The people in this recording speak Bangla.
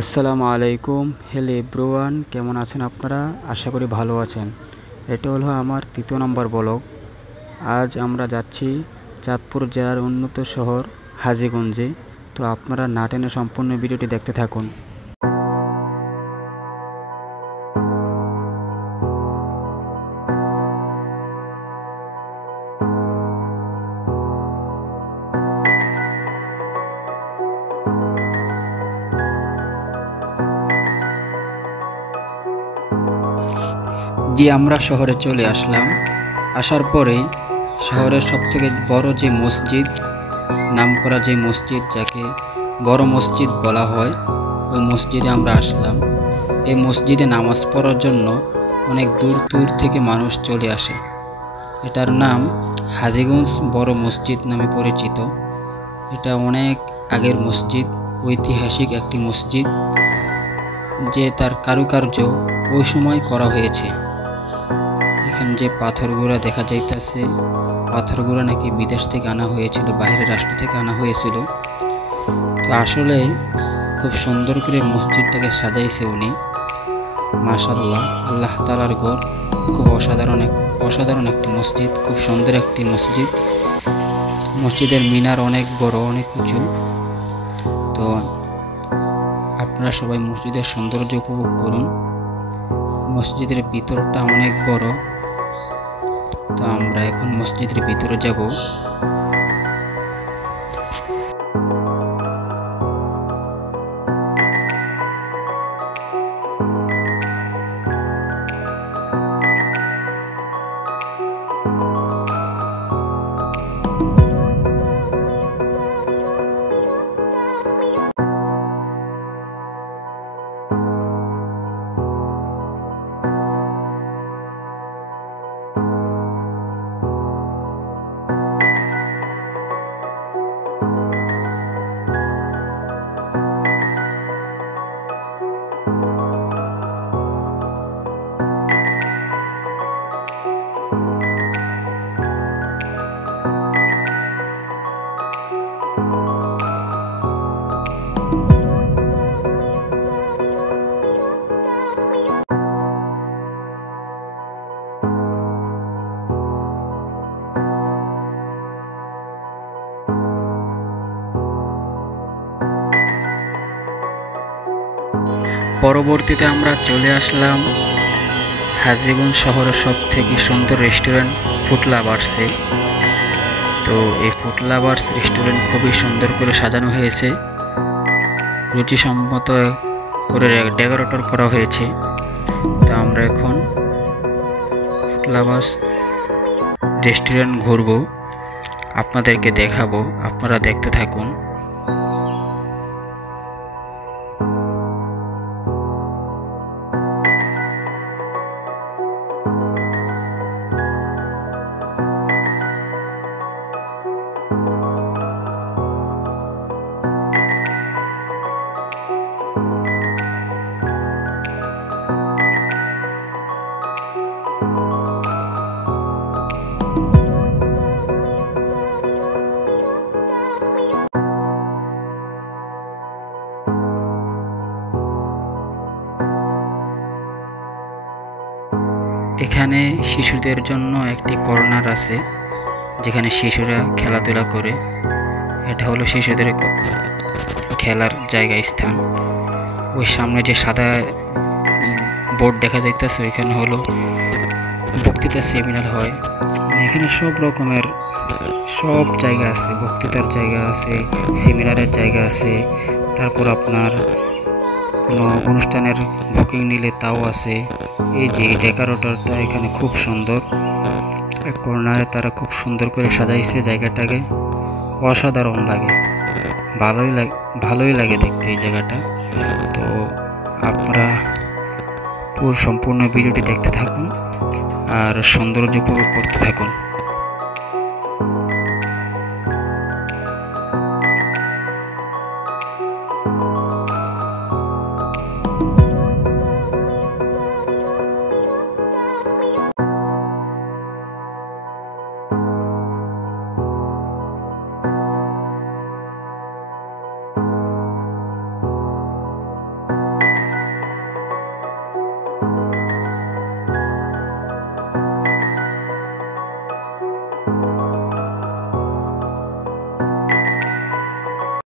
আসসালামু আলাইকুম। হ্যালো এভরিওয়ান, কেমন আছেন আপনারা? আশা করি ভালো আছেন। এটা হলো আমার ৩য় নম্বর ব্লগ। আজ আমরা যাচ্ছি চাঁদপুর জেলার উন্নত শহর হাজীগঞ্জে। তো আপনারা না টেনে সম্পূর্ণ ভিডিওটি দেখতে থাকুন। যে আমরা শহরে চলে আসলাম। আসার পরেই শহরের সবথেকে বড় যে মসজিদ, নামকরা যে মসজিদ, যাকে বড় মসজিদ বলা হয়, ওই মসজিদে আমরা আসলাম। এই মসজিদে নামাজ পড়ার জন্য অনেক দূর দূর থেকে মানুষ চলে আসে। এটার নাম হাজীগঞ্জ বড় মসজিদ নামে পরিচিত। এটা অনেক আগের মসজিদ, ঐতিহাসিক একটি মসজিদ, যে তার কারুকার্য ওই সময় করা হয়েছে। এখানে যে পাথরগুলো দেখা যাইতেছে, পাথরগুলো নাকি বিদেশ থেকে আনা হয়েছিল, বাইরের রাষ্ট্র থেকে আনা হয়েছিল। তো আসলে খুব সুন্দর করে মসজিদটাকে সাজাইছে উনি। মাশাআল্লাহ, আল্লাহ তাআলার ঘর। খুব অসাধারণ একটি মসজিদ, খুব সুন্দর একটি মসজিদ। মসজিদের মিনার অনেক বড়, অনেক উঁচু। তো আপনারা সবাই মসজিদের সৌন্দর্য উপভোগ করুন। মসজিদের ভিতরটা অনেক বড়। তো আমরা এখন মসজিদের ভিতরে যাব। পরবর্তীতে আমরা চলে আসলাম হাজীগঞ্জ শহরের সবথেকে সুন্দর রেস্টুরেন্ট ফুড লাভার্সে। তো এই ফুড লাভার্স রেস্টুরেন্ট খুবই সুন্দর করে সাজানো হয়েছে, রুচিসম্মত করে ডেকোরেটর করা হয়েছে। তো আমরা এখন ফুড লাভার্স রেস্টুরেন্ট ঘুরবো, আপনাদেরকে দেখাবো, আপনারা দেখতে থাকুন। এখানে শিশুদের জন্য একটি কর্নার আছে, যেখানে শিশুরা খেলাধুলা করে। এটা হলো শিশুদের খেলার জায়গা, স্থান। ওই সামনে যে সাদা বোর্ড দেখা যাইতেছে, ওইখানে হলো বক্তৃতা সেমিনার হয়। এখানে সব রকমের সব জায়গা আছে, বক্তৃতার জায়গা আছে, সেমিনারের জায়গা আছে। তারপর আপনার কোনো অনুষ্ঠানের বুকিং নিলে তাও আছে। এই যে ডেকোরেটরটা এখানে খুব সুন্দর, এক কর্নারে তারা খুব সুন্দর করে সাজাইছে জায়গাটাকে। অসাধারণ লাগে, ভালোই লাগে দেখতে এই জায়গাটা। তো আপনারা সম্পূর্ণ ভিডিওটি দেখতে থাকুন আর সৌন্দর্য উপভোগ করতে থাকুন।